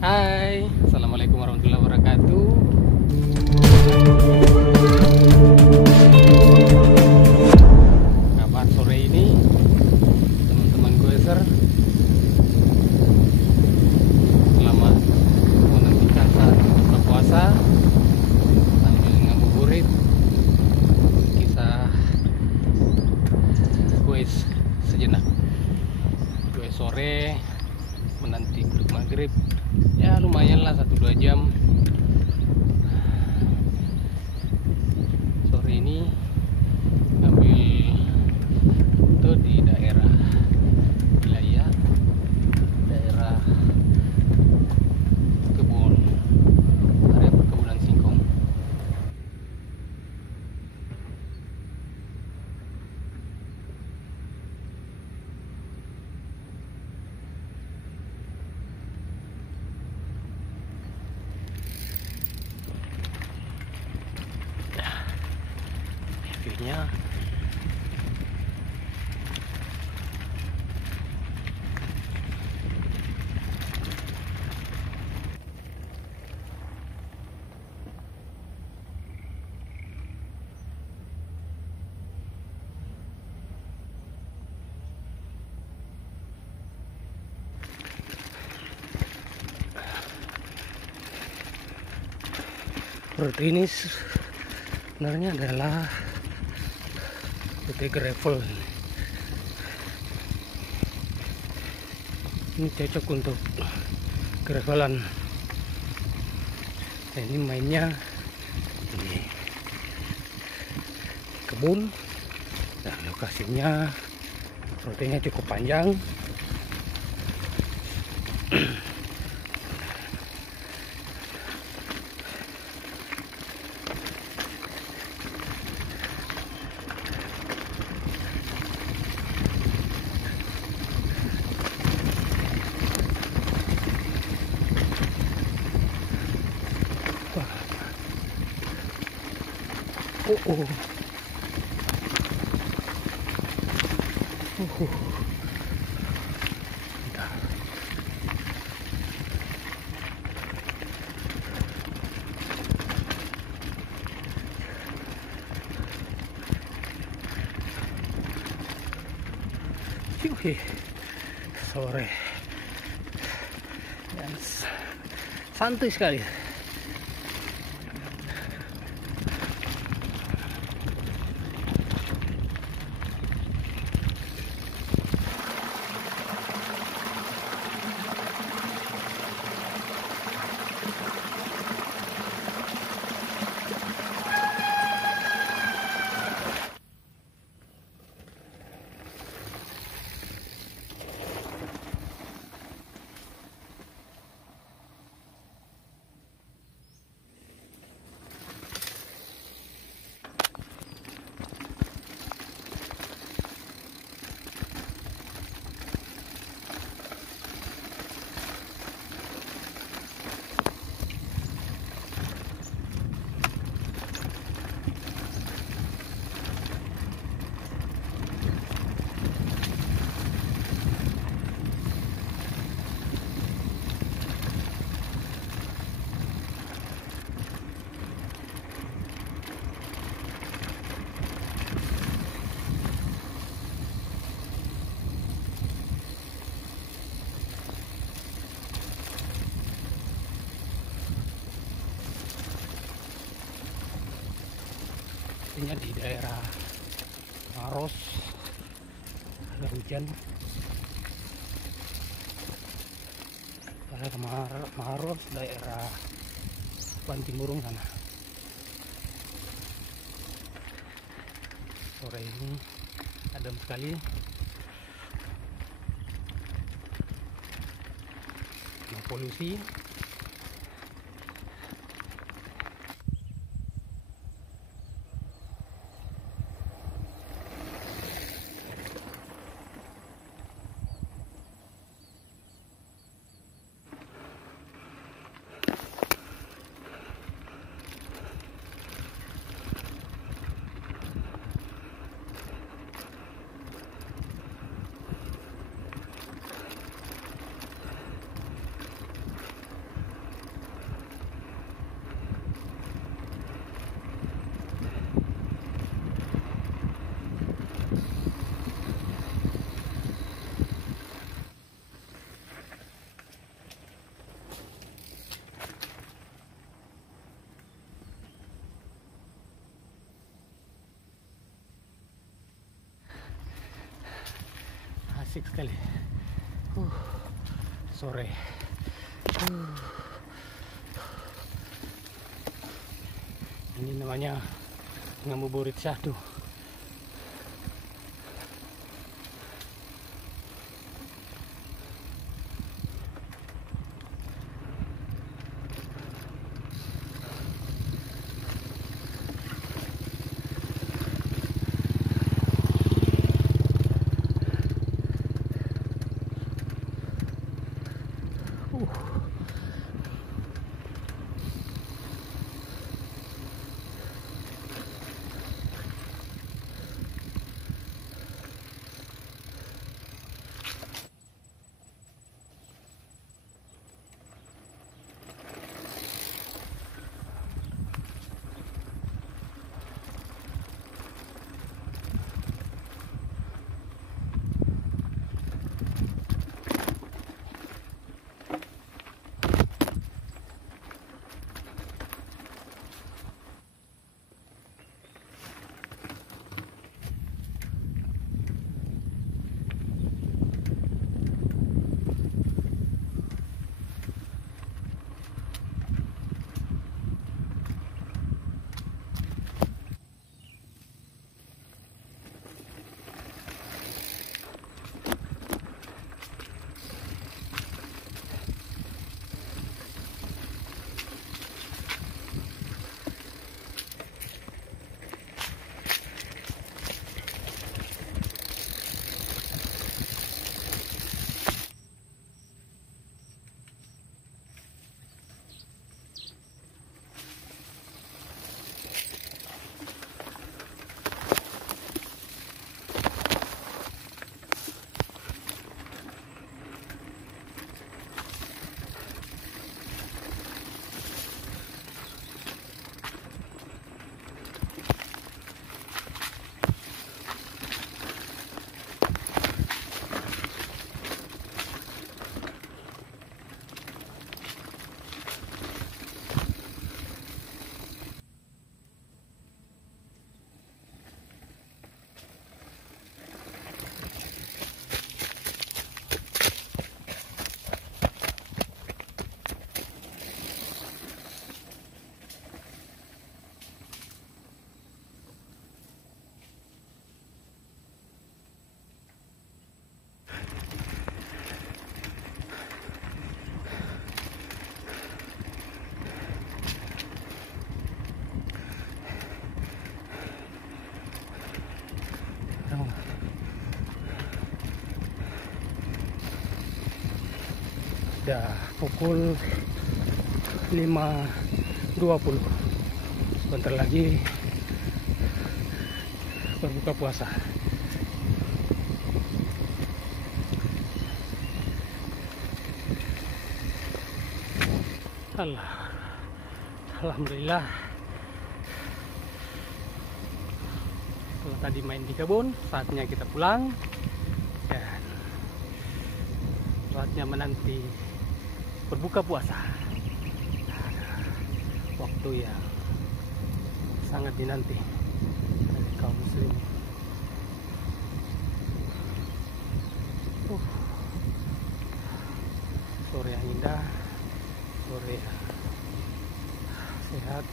Hai, Assalamualaikum warahmatullahi wabarakatuh. Kabar sore ini, teman-teman gue selamat menantikan saat buka puasa sambil ngabuburit. Kisah gue sejenak. Gue sore menanti grup maghrib. Ya lumayan lah 1-2 jam. Sore ini ngambil foto di daerah wilayah daerah kebun area perkebunan singkong. View-nya rute ini sebenarnya adalah rute gravel. Ini cocok untuk gravelan. Nah, ini mainnya ini kebun dan lokasinya rutenya cukup panjang. Oh. Bentar. Sore dan santai sekali. Di daerah Maros ada hujan. Maros daerah Bantimurung sana. Sore ini adem sekali. No polusi. asik sekali. Sore. Ini namanya ngabuburit syahdu. Udah pukul 5.20. Sebentar lagi berbuka puasa. Alhamdulillah. Setelah tadi main di kebun, saatnya kita pulang dan saatnya menanti berbuka puasa. Waktu yang sangat dinanti dari kaum muslim. Sore yang indah, sore yang sehat.